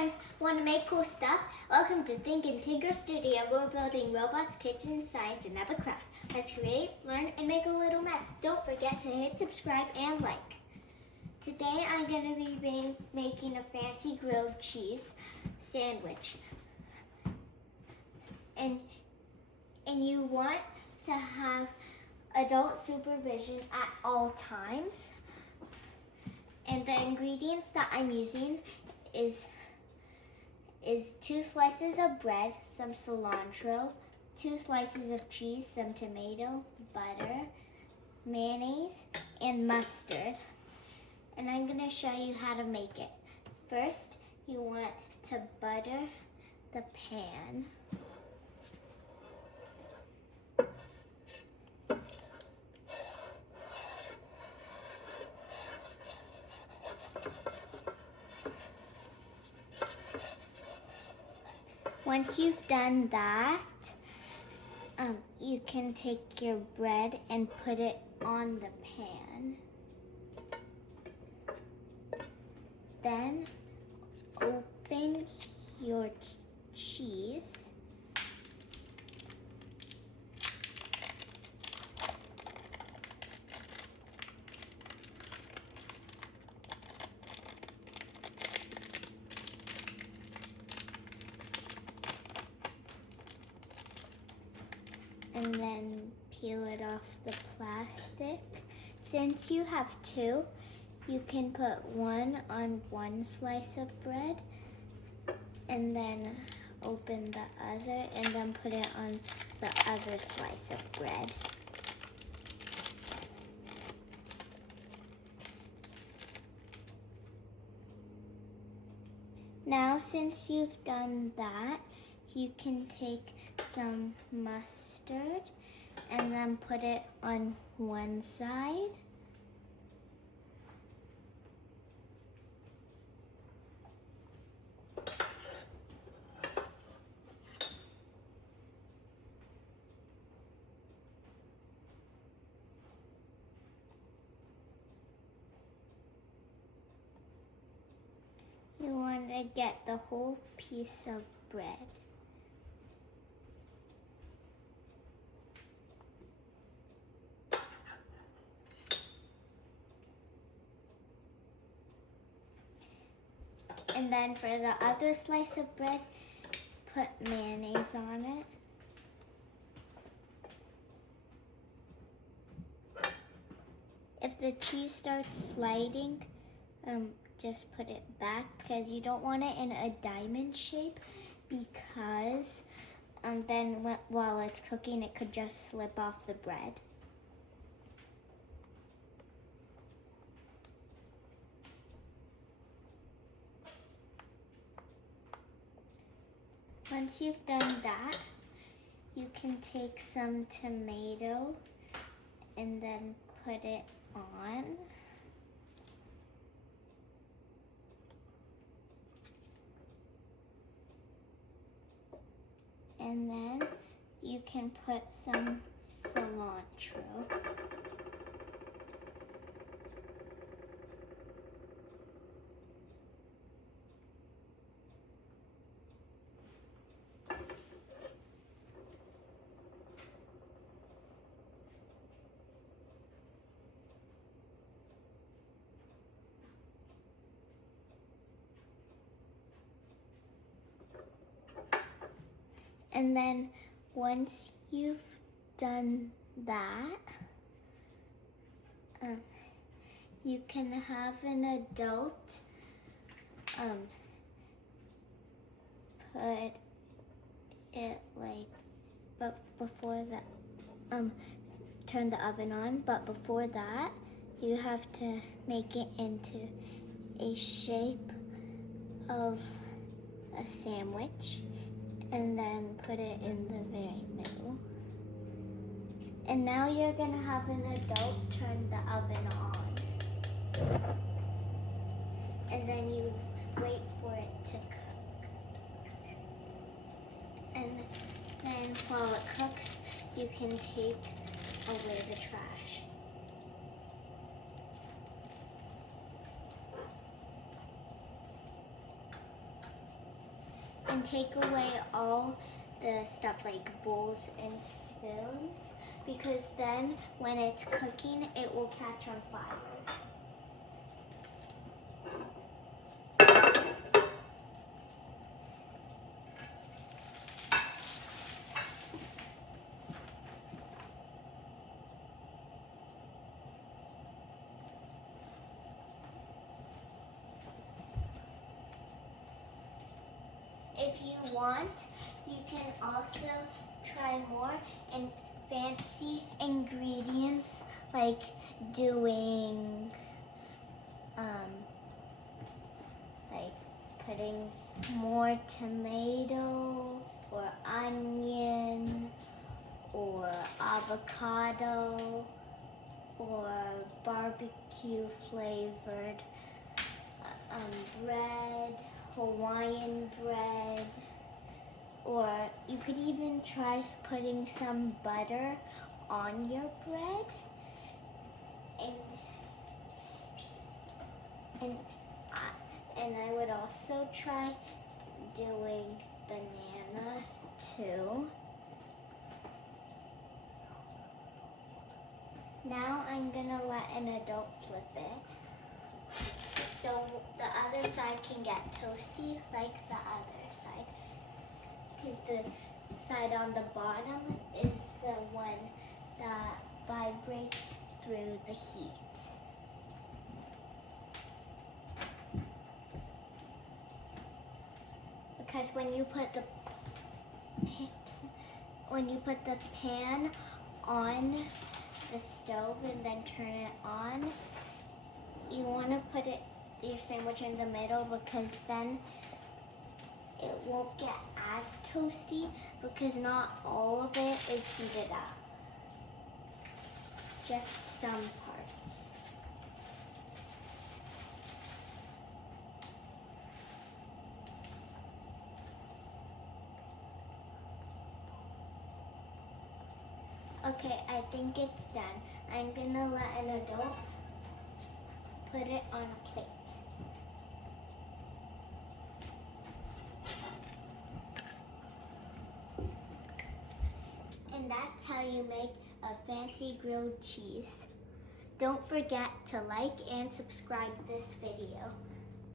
friends, want to make cool stuff? Welcome to Think and Tinker Studio. We're building robots, kitchen, science, and epic craft. Let's create, learn, and make a little mess. Don't forget to hit subscribe and like. Today I'm going to be making a fancy grilled cheese sandwich. And you want to have adult supervision at all times. And the ingredients that I'm using is 2 slices of bread, some cilantro, 2 slices of cheese, some tomato, butter, mayonnaise, and mustard. And I'm going to show you how to make it. First, you want to butter the pan. Once you've done that, you can take your bread and put it on the pan. Then open your cheese. And then peel it off the plastic. Since you have 2, you can put one on one slice of bread and then open the other and then put it on the other slice of bread. Now, since you've done that, you can take some mustard and then put it on one side. You want to get the whole piece of bread. And then for the other slice of bread, put mayonnaise on it. If the cheese starts sliding, just put it back because you don't want it in a diamond shape because then while it's cooking, it could just slip off the bread. Once you've done that, you can take some tomato and then put it on. And then you can put some cilantro. And then once you've done that, you can have an adult put it but before that, turn the oven on, but before that, you have to make it into a shape of a sandwich. And then put it in the very middle. And now you're going to have an adult turn the oven on. And then you wait for it to cook. And then while it cooks, you can take away the trash. and take away all the stuff like bowls and spoons, because then when it's cooking, it will catch on fire. If you want, you can also try more and fancy ingredients like doing like putting more tomato or onion or avocado or barbecue flavored bread, Hawaiian bread, or you could even try putting some butter on your bread, and I would also try doing banana too. Now I'm gonna let an adult flip it, so the other side can get toasty like the other side. Because the side on the bottom is the one that vibrates through the heat. Because when you put the pan on the stove and then turn it on, you want to put your sandwich in the middle, because then it won't get as toasty, because not all of it is heated up. Just some parts. Okay, I think it's done. I'm gonna let an adult put it on a plate. And that's how you make a fancy grilled cheese. Don't forget to like and subscribe this video.